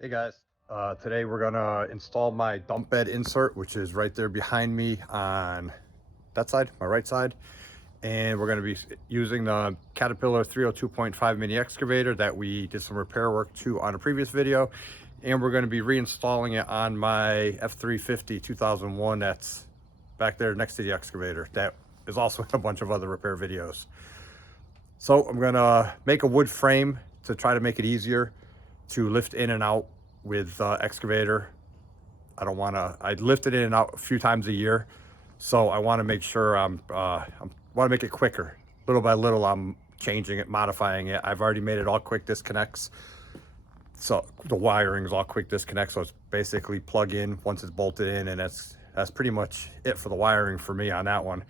Hey guys, today we're gonna install my dump bed insert, which is right there behind me on that side, my right side. And we're gonna be using the Caterpillar 302.5 mini excavator that we did some repair work to on a previous video. And we're gonna be reinstalling it on my F350 2001 that's back there next to the excavator. That is also in a bunch of other repair videos. So I'm gonna make a wood frame to try to make it easier to lift in and out with excavator. I lift it in and out a few times a year, so I want to make sure I want to make it quicker. Little by little, I'm changing it, modifying it. I've already made it all quick disconnects, so the wiring is all quick disconnects. So it's basically plug in once it's bolted in, and that's pretty much it for the wiring for me on that one.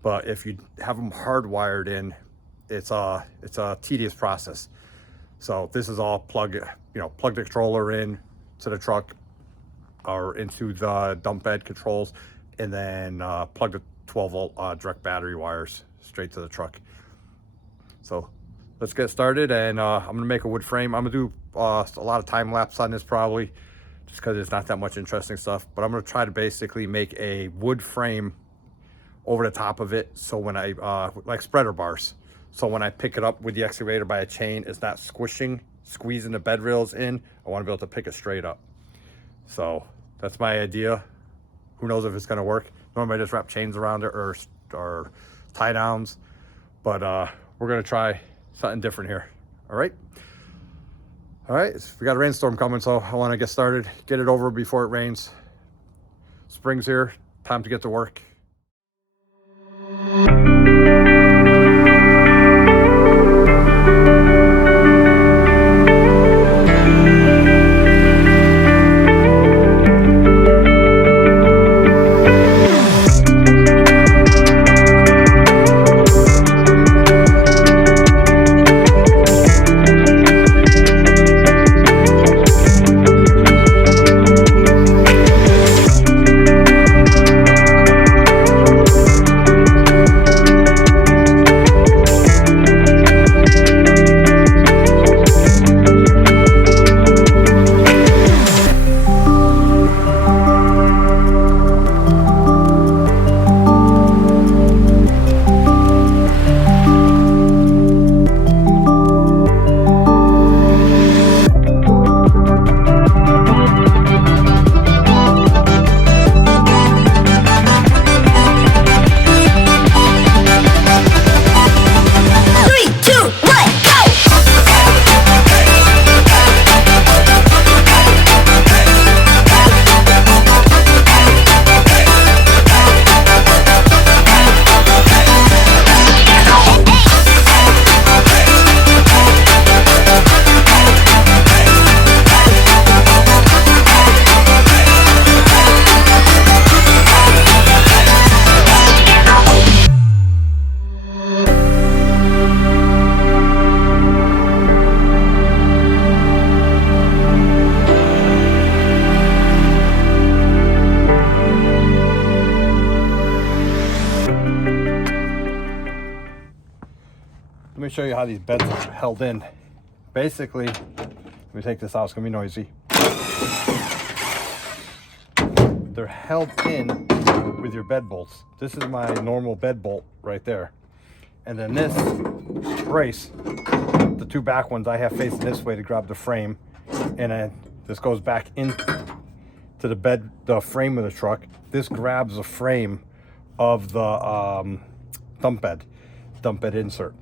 But if you have them hardwired in, it's a tedious process. So this is all plug the controller in to the truck or into the dump bed controls, and then plug the 12-volt direct battery wires straight to the truck. So let's get started, and I'm gonna make a wood frame. I'm gonna do a lot of time lapse on this probably, just because it's not that much interesting stuff. But I'm gonna try to basically make a wood frame over the top of it, so when I like spreader bars. So when I pick it up with the excavator by a chain, it's not squishing, squeezing the bed rails in. I want to be able to pick it straight up. So that's my idea. Who knows if it's going to work. Normally I just wrap chains around it or tie downs. But we're going to try something different here. All right. All right. We got a rainstorm coming, so I want to get started, get it over before it rains. Spring's here. Time to get to work. Let me show you how these beds are held in. Basically, let me take this out, it's gonna be noisy. They're held in with your bed bolts. This is my normal bed bolt right there. And then this brace, the two back ones I have facing this way to grab the frame. And then this goes back into the bed, the frame of the truck. This grabs the frame of the dump bed insert.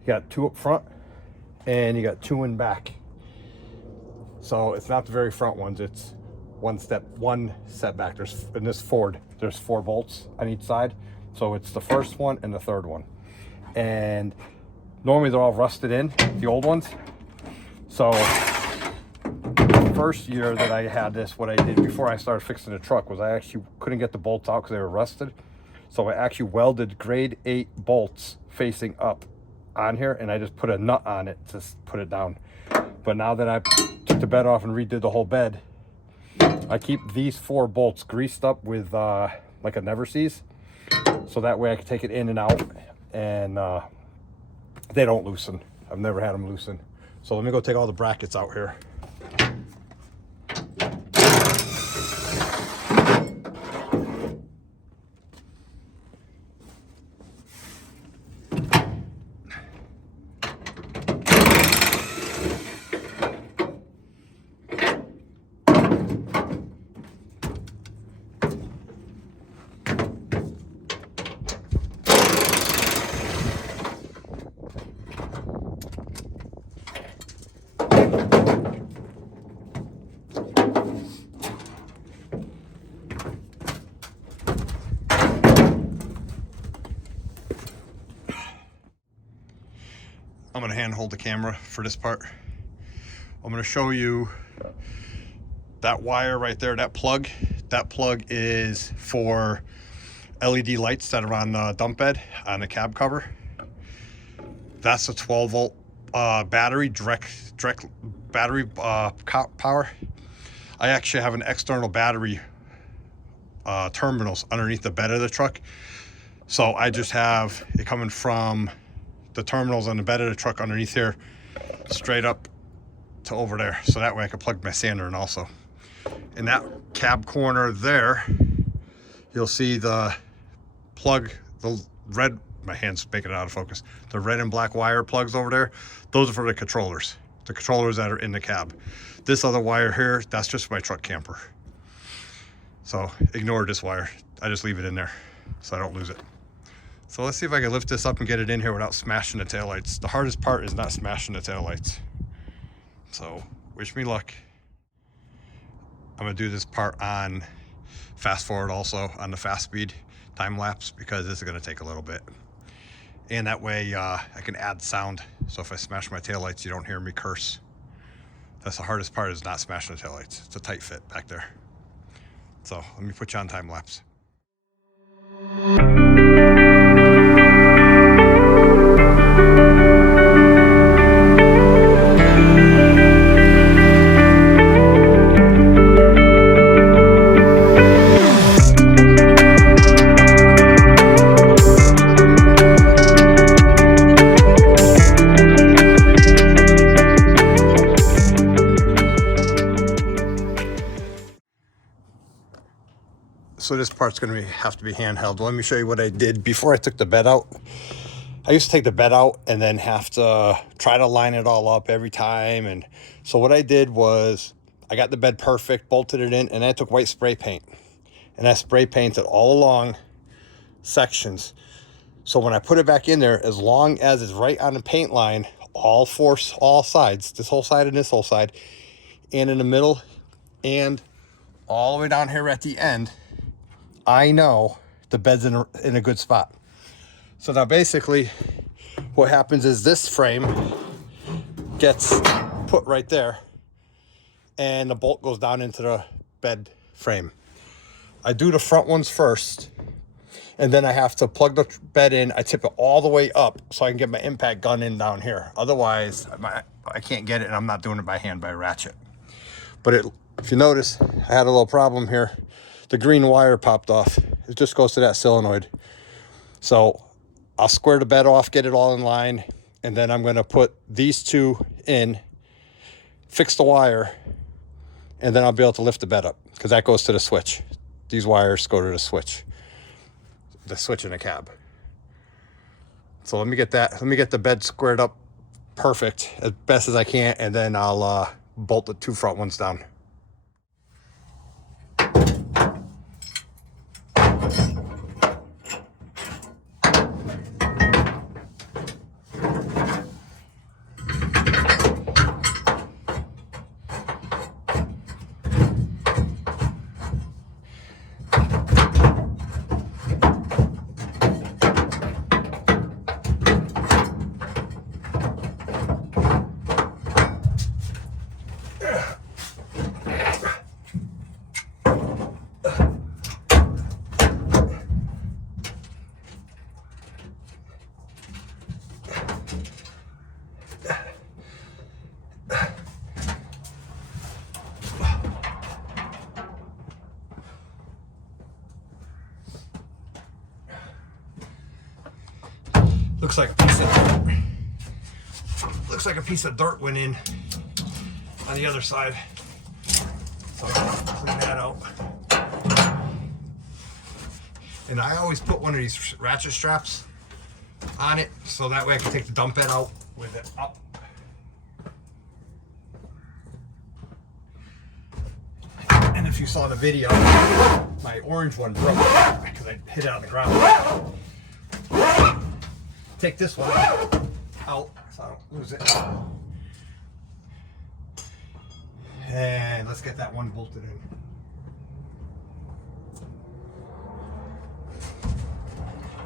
You got two up front and you got two in back. So it's not the very front ones, it's one set back. In this Ford, there's 4 bolts on each side. So it's the first one and the third one. And normally they're all rusted in, the old ones. So the first year that I had this, what I did before I started fixing the truck was I actually couldn't get the bolts out because they were rusted. So I actually welded grade 8 bolts facing up on here, and I just put a nut on it to put it down. But now that I took the bed off and redid the whole bed, I keep these 4 bolts greased up with like a never seize, so that way I can take it in and out, and they don't loosen. I've never had them loosen. So let me go take all the brackets out here. I'm gonna hand hold the camera for this part. I'm gonna show you that wire right there, that plug. That plug is for LED lights that are on the dump bed on the cab cover. That's a 12 volt battery, direct battery power. I actually have an external battery terminals underneath the bed of the truck. So I just have it coming from the terminals on the bed of the truck underneath here, straight up to over there. So that way I can plug my sander in also. In that cab corner there, you'll see the plug, the red, my hand's making it out of focus, the red and black wire plugs over there. Those are for the controllers that are in the cab. This other wire here, that's just my truck camper. So ignore this wire. I just leave it in there so I don't lose it. So let's see if I can lift this up and get it in here without smashing the taillights. The hardest part is not smashing the taillights. So wish me luck. I'm gonna do this part on fast forward also, on the fast speed time lapse, because this is gonna take a little bit. And that way I can add sound. So if I smash my taillights, you don't hear me curse. That's the hardest part, is not smashing the taillights. It's a tight fit back there. So let me put you on time lapse. So this part's gonna have to be handheld. Let me show you what I did before I took the bed out. I used to take the bed out and then have to try to line it all up every time. And so what I did was I got the bed perfect, bolted it in, and I took white spray paint. And I spray painted all along sections. So when I put it back in there, as long as it's right on the paint line, all sides, this whole side and this whole side, and in the middle, and all the way down here at the end, I know the bed's in a good spot. So now basically what happens is this frame gets put right there and the bolt goes down into the bed frame. I do the front ones first, and then I have to plug the bed in. I tip it all the way up so I can get my impact gun in down here. Otherwise I can't get it, and I'm not doing it by hand, by ratchet. But if you notice, I had a little problem here. The green wire popped off. It just goes to that solenoid. So I'll square the bed off, get it all in line, and then I'm gonna put these two in, fix the wire, and then I'll be able to lift the bed up, because that goes to the switch. These wires go to the switch in the cab. So let me get the bed squared up perfect as best as I can, and then I'll bolt the two front ones down. Looks like a piece of dirt went in on the other side. So I'm gonna clean that out. And I always put one of these ratchet straps on it, so that way I can take the dump bed out with it up. And if you saw the video, my orange one broke because I hit it on the ground. Take this one out so I don't lose it. And let's get that one bolted in.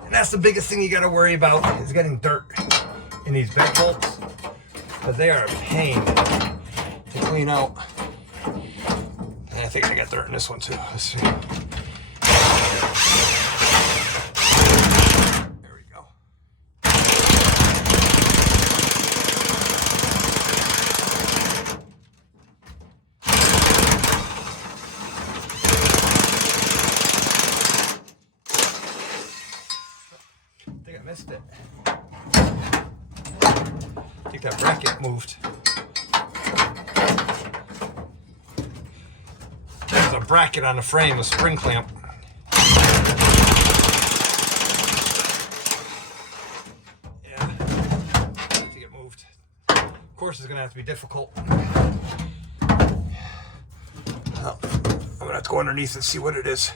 And that's the biggest thing you got to worry about, is getting dirt in these bed bolts, because they are a pain to clean out. And I think I got dirt in this one too. Let's see. There we go. I think I missed it. I think that bracket moved. There's a bracket on the frame, a spring clamp. Yeah, I think it moved. Of course, it's gonna have to be difficult. Oh, I'm gonna have to go underneath and see what it is.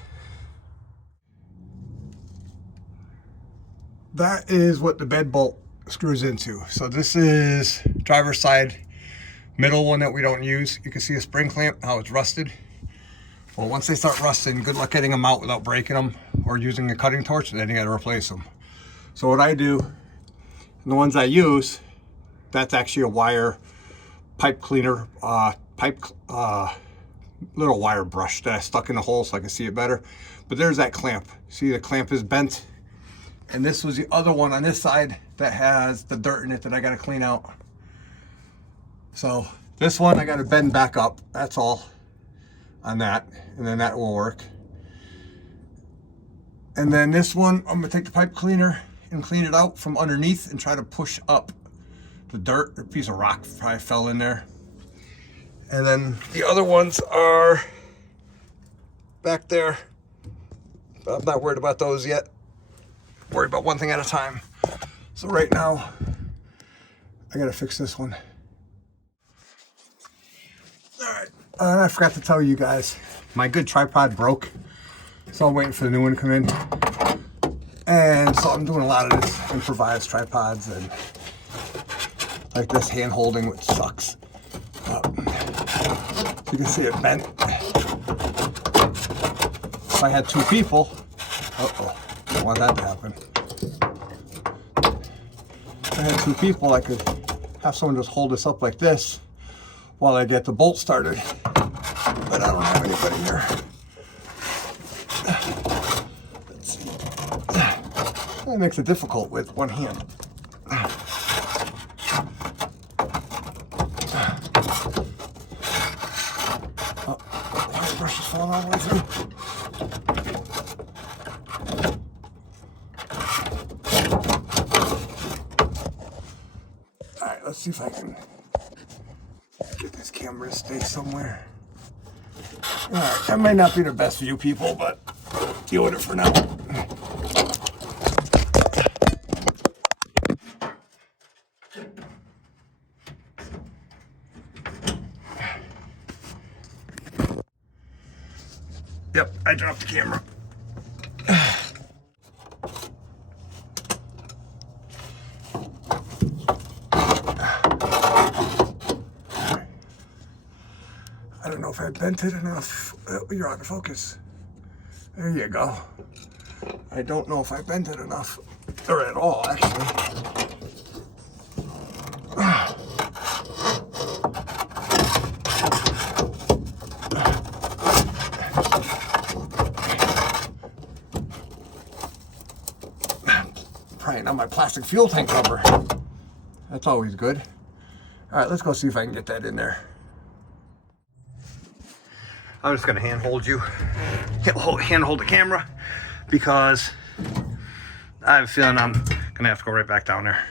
That is what the bed bolt screws into. So this is driver's side, middle one that we don't use. You can see a spring clamp, how it's rusted. Well, once they start rusting, good luck getting them out without breaking them or using a cutting torch, then you gotta replace them. So what I do, and the ones I use, that's actually a wire pipe cleaner, little wire brush that I stuck in the hole so I can see it better. But there's that clamp. See, the clamp is bent. And this was the other one on this side that has the dirt in it that I got to clean out. So this one I got to bend back up, that's all on that, and then that will work. And then this one, I'm gonna take the pipe cleaner and clean it out from underneath and try to push up the dirt. A piece of rock probably fell in there. And then the other ones are back there. But I'm not worried about those yet. Worry about one thing at a time. So right now, I gotta fix this one. All right, I forgot to tell you guys, my good tripod broke. So I'm waiting for the new one to come in. And so I'm doing a lot of this improvised tripods and like this hand holding, which sucks. So you can see it bent. If I had two people, don't want that to happen. If I had two people, I could have someone just hold this up like this while I get the bolt started. But I don't have anybody here. Let's see. That makes it difficult with one hand. Oh, the brush is falling all the way through. Let's see if I can get this camera to stay somewhere. Alright, that might not be the best view, people, but deal with it for now. Yep, I dropped the camera. I don't know if I bent it enough. You're out of focus. There you go. I don't know if I bent it enough, or at all, actually. Prying on my plastic fuel tank cover. That's always good. All right, let's go see if I can get that in there. I'm just gonna hand hold the camera because I have a feeling I'm gonna have to go right back down there.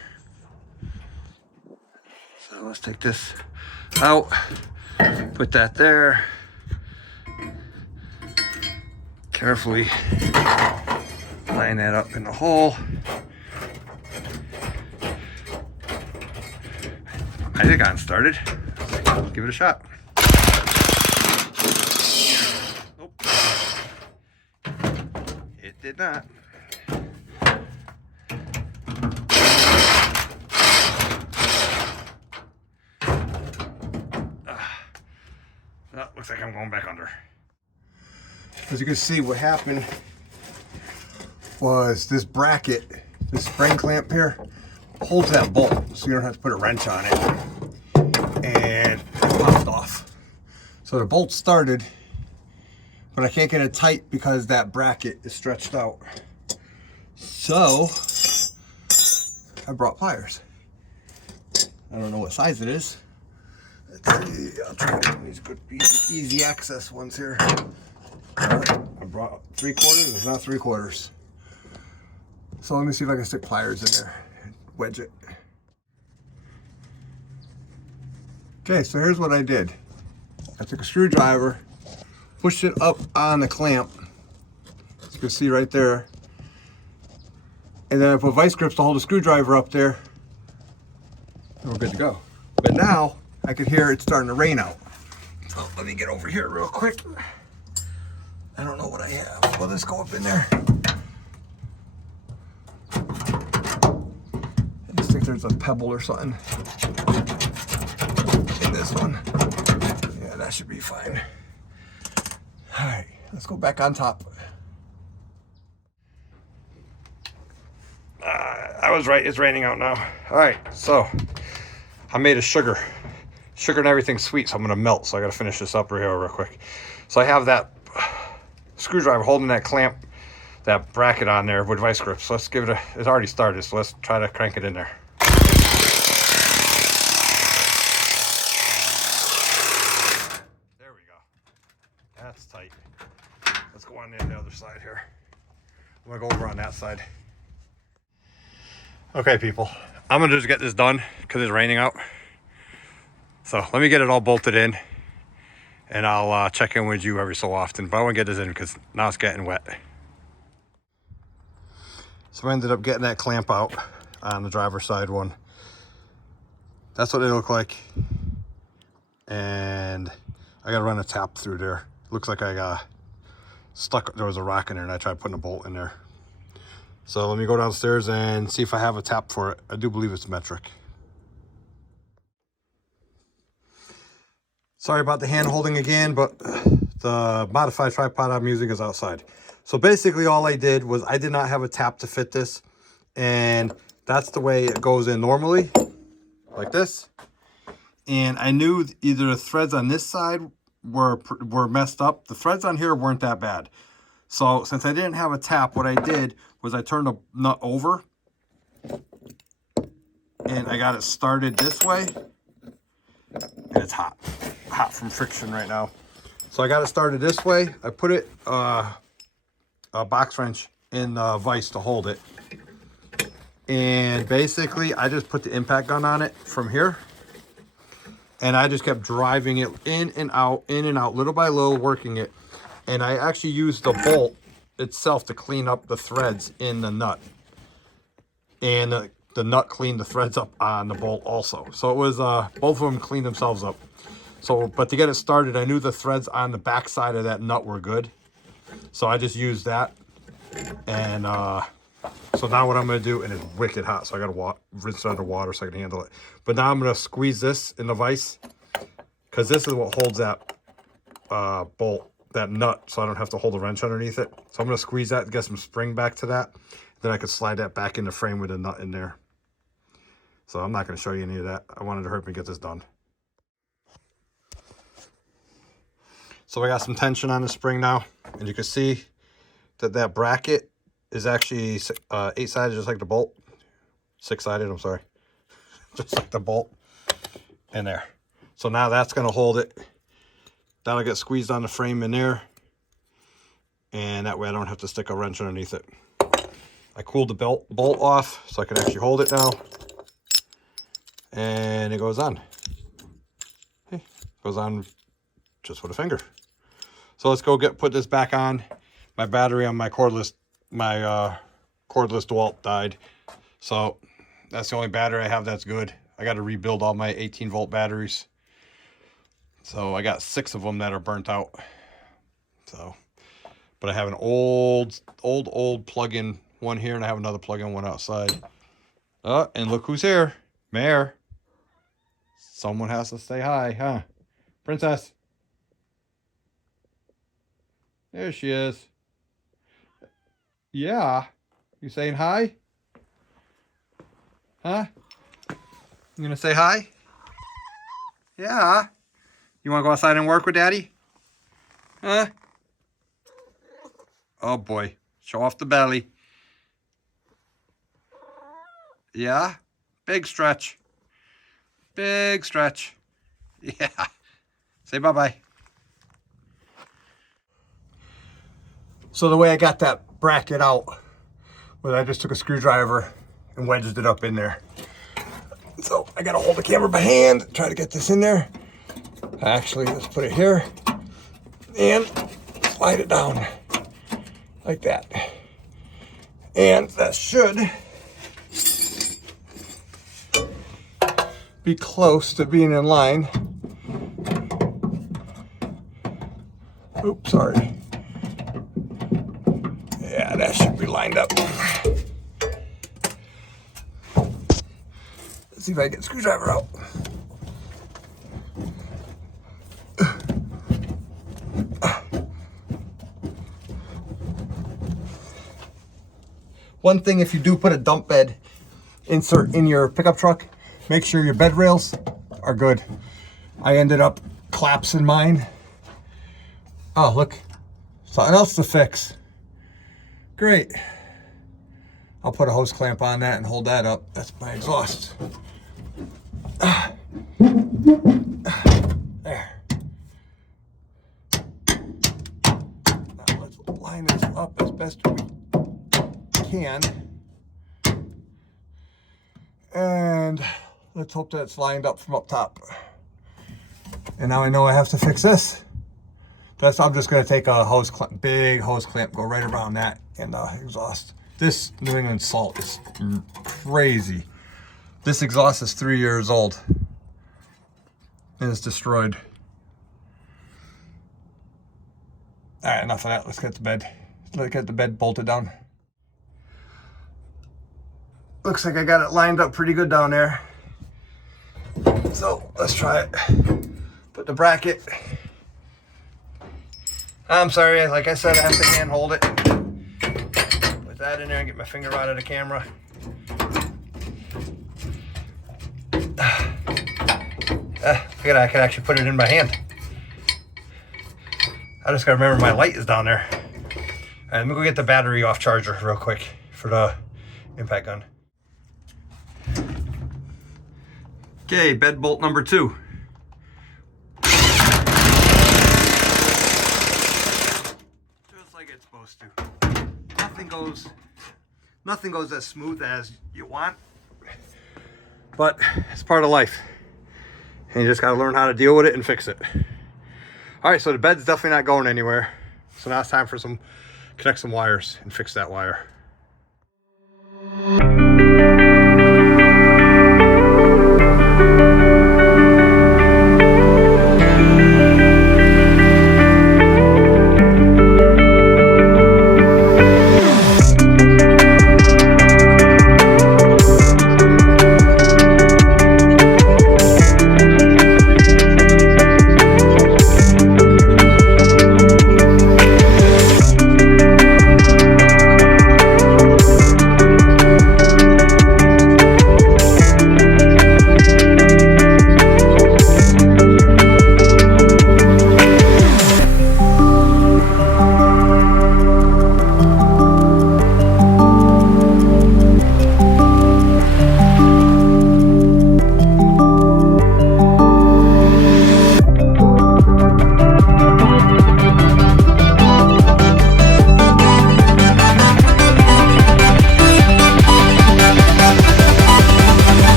So let's take this out, put that there, carefully line that up in the hole. I think I'm started. Let's give it a shot. It did not. Oh, looks like I'm going back under. As you can see, what happened was this bracket, this spring clamp here, holds that bolt, so you don't have to put a wrench on it. And it popped off. So the bolt started, but I can't get it tight because that bracket is stretched out. So I brought pliers. I don't know what size it is. Let's see. I'll try these good easy access ones here. I brought 3/4. It's not 3/4. So let me see if I can stick pliers in there and wedge it. Okay, so here's what I did. I took a screwdriver, pushed it up on the clamp, as you can see right there, and then I put vice grips to hold the screwdriver up there, and we're good to go. But now I could hear it starting to rain out. So let me get over here real quick. I don't know what I have. Well, let's go up in there. I just think there's a pebble or something in this one. Yeah, that should be fine. All right, let's go back on top. I was right, it's raining out now. All right, so I made a sugar and everything's sweet, so I'm gonna melt. So I gotta finish this up right here real quick. So I have that screwdriver holding that clamp, that bracket on there with vice grips. So let's give it a, it's already started, so let's try to crank it in there. There we go. That's tight. Let's go on the other side here. I'm gonna go over on that side. Okay, people, I'm gonna just get this done because it's raining out. So let me get it all bolted in, and I'll check in with you every so often. But I want to get this in because now it's getting wet. So I ended up getting that clamp out on the driver's side one. That's what they look like. And I got to run a tap through there. Looks like I got stuck. There was a rock in there and I tried putting a bolt in there. So let me go downstairs and see if I have a tap for it. I do believe it's metric. Sorry about the hand holding again, but the modified tripod I'm using is outside. So basically all I did was I did not have a tap to fit this, and that's the way it goes in normally, like this. And I knew either the threads on this side were messed up. The threads on here weren't that bad. So since I didn't have a tap, what I did was I turned the nut over and I got it started this way. And it's hot from friction right now. So I got it started this way. I put it a box wrench in the vise to hold it, and basically I just put the impact gun on it from here, and I just kept driving it in and out, little by little, working it. And I actually used the bolt itself to clean up the threads in the nut, and the nut cleaned the threads up on the bolt also. So it was both of them cleaned themselves up. So, but to get it started, I knew the threads on the back side of that nut were good, so I just used that. And so now what I'm going to do, and it's wicked hot, so I got to rinse it under water so I can handle it. But now I'm going to squeeze this in the vise, because this is what holds that bolt, that nut, so I don't have to hold a wrench underneath it. So I'm going to squeeze that and get some spring back to that. Then I can slide that back in the frame with a nut in there. So I'm not going to show you any of that. I wanted to hurry up and get this done. So I got some tension on the spring now, and you can see that that bracket is actually 8-sided, just like the bolt. 6-sided, I'm sorry. Just like the bolt in there. So now that's going to hold it. That'll get squeezed on the frame in there, and that way I don't have to stick a wrench underneath it. I cooled the bolt off so I can actually hold it now, and it goes on. Hey, goes on just with a finger. So let's go put this back on. My battery on my cordless DeWalt died, so that's the only battery I have that's good. I got to rebuild all my 18-volt batteries. So I got 6 of them that are burnt out. So, but I have an old plug-in one here, and I have another plug-in one outside. And look who's here, Mare. Someone has to say hi, huh? Princess. There she is. Yeah. You saying hi? Huh? You gonna say hi? Yeah. You wanna go outside and work with Daddy? Huh? Oh boy. Show off the belly. Yeah. Big stretch. Big stretch. Yeah. Say bye-bye. So the way I got that bracket out was I just took a screwdriver and wedged it up in there. So I gotta hold the camera by hand, try to get this in there. Actually, let's put it here and slide it down like that. And that should be close to being in line. Oops, sorry. Yeah, that should be lined up. Let's see if I can get the screwdriver out. One thing, if you do put a dump bed insert in your pickup truck, make sure your bed rails are good. I ended up collapsing mine. Oh, look, something else to fix. Great. I'll put a hose clamp on that and hold that up. That's my exhaust. There. Now let's line this up as best we can. And let's hope that it's lined up from up top. And now I know I have to fix this. I'm just going to take a hose clamp, big hose clamp, go right around that and exhaust. This New England salt is crazy. This exhaust is 3 years old and it's destroyed. All right, enough of that. Let's get to bed. Let's get the bed bolted down. Looks like I got it lined up pretty good down there. So let's try it. Put the bracket. I'm sorry, like I said, I have to hand hold it. Put that in there and get my finger out of the camera. I can actually put it in my hand. I just gotta remember my light is down there. All right, let me go get the battery off charger real quick for the impact gun. Okay, bed bolt number 2. Just like it's supposed to. Nothing goes as smooth as you want, but it's part of life. And you just gotta learn how to deal with it and fix it. All right, so the bed's definitely not going anywhere. So now it's time for connect some wires and fix that wire.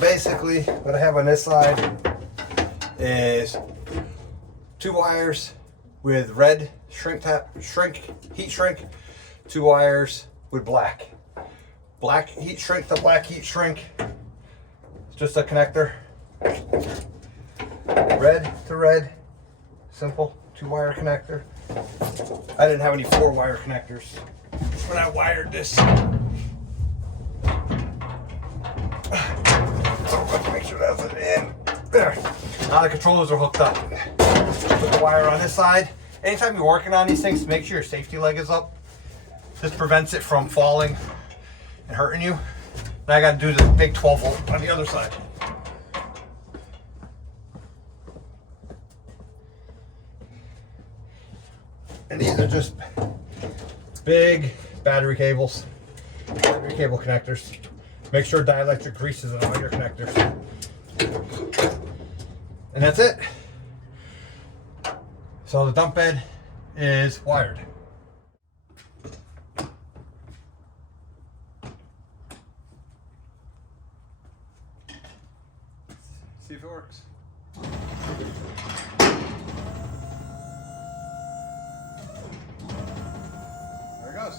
Basically, what I have on this side is 2 wires with red heat shrink, 2 wires with black heat shrink to black heat shrink. It's just a connector, red to red, simple 2-wire connector. I didn't have any 4-wire connectors when I wired this. So let's make sure that's it in there. Now the controllers are hooked up. Put the wire on this side. Anytime you're working on these things, make sure your safety leg is up. This prevents it from falling and hurting you. Now I got to do the big 12 volt on the other side. And these are just big battery cable connectors. Make sure dielectric grease is in all your connectors. And that's it. So the dump bed is wired. See if it works. There it goes.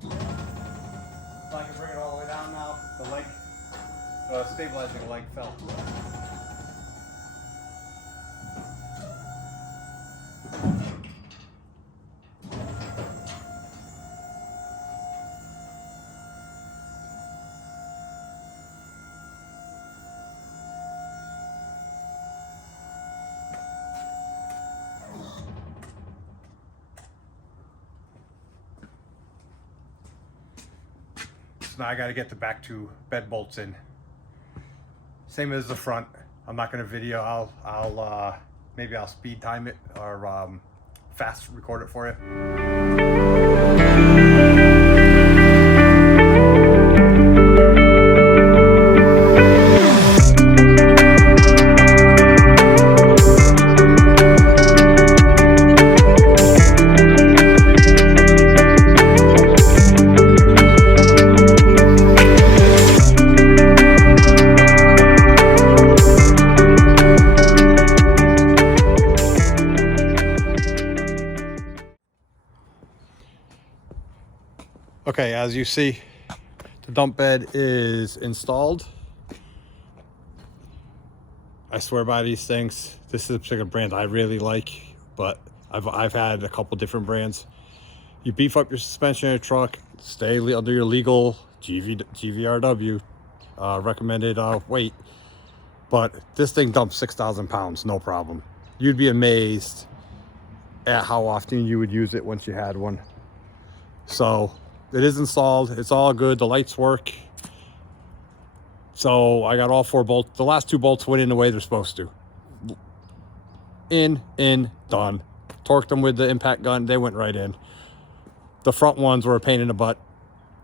So I can bring it all the way down now. The leg, stabilizing leg fell. So now I got to get the back 2 bed bolts in. Same as the front. I'm not going to video. Maybe I'll speed time it or fast record it for you. Okay, as you see, the dump bed is installed. I swear by these things. This is a particular brand I really like, but I've had a couple different brands. You beef up your suspension in your truck, stay under your legal GVRW recommended weight, but this thing dumps 6,000 pounds, no problem. You'd be amazed at how often you would use it once you had one. So it is installed. It's all good. The lights work. So I got all 4 bolts. The last 2 bolts went in the way they're supposed to. In, done. Torqued them with the impact gun. They went right in. The front ones were a pain in the butt.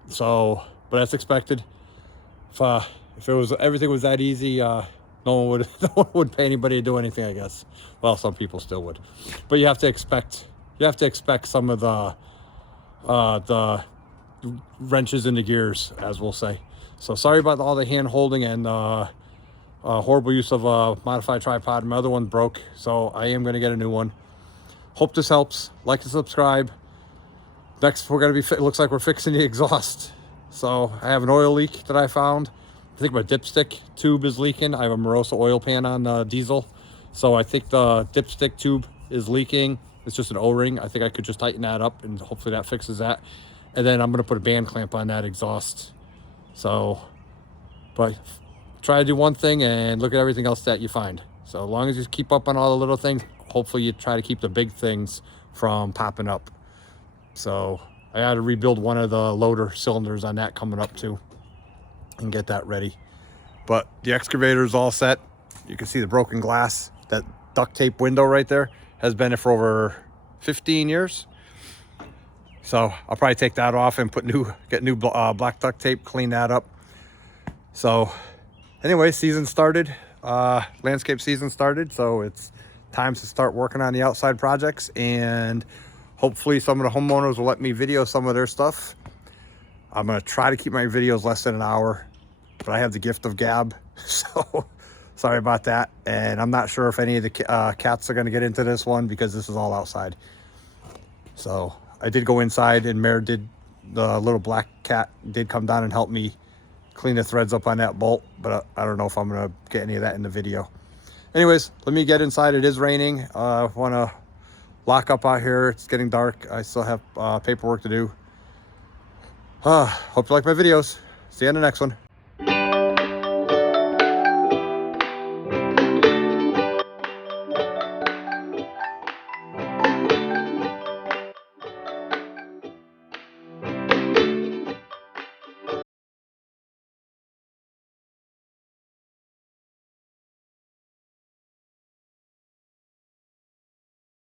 So, but that's expected. If it was everything was that easy, no one would pay anybody to do anything, I guess. Well, some people still would. But you have to expect some of the wrenches in the gears, as we'll say. So sorry about all the hand holding and horrible use of a modified tripod. My other one broke, so I am going to get a new one. Hope this helps. Like and subscribe. Next, we're going to be, it looks like we're fixing the exhaust. So I have an oil leak that I found. I think my dipstick tube is leaking. I have a Morosa oil pan on diesel. So I think the dipstick tube is leaking. It's just an O-ring. I think I could just tighten that up and hopefully that fixes that. And then I'm going to put a band clamp on that exhaust. So, but try to do one thing and look at everything else that you find. So as long as you keep up on all the little things, hopefully you try to keep the big things from popping up. So I had to rebuild one of the loader cylinders on that coming up too and get that ready. But the excavator is all set. You can see the broken glass. That duct tape window right there has been there for over 15 years. So I'll probably take that off and get new black duct tape, clean that up. So anyway, season started, landscape season started. So it's time to start working on the outside projects, and hopefully some of the homeowners will let me video some of their stuff. I'm going to try to keep my videos less than an hour, but I have the gift of gab. So Sorry about that. And I'm not sure if any of the cats are going to get into this one because this is all outside. So I did go inside, and Mare did, the little black cat did come down and help me clean the threads up on that bolt, but I don't know if I'm going to get any of that in the video. Anyways, let me get inside. It is raining. I want to lock up out here. It's getting dark. I still have paperwork to do. Hope you like my videos. See you in the next one.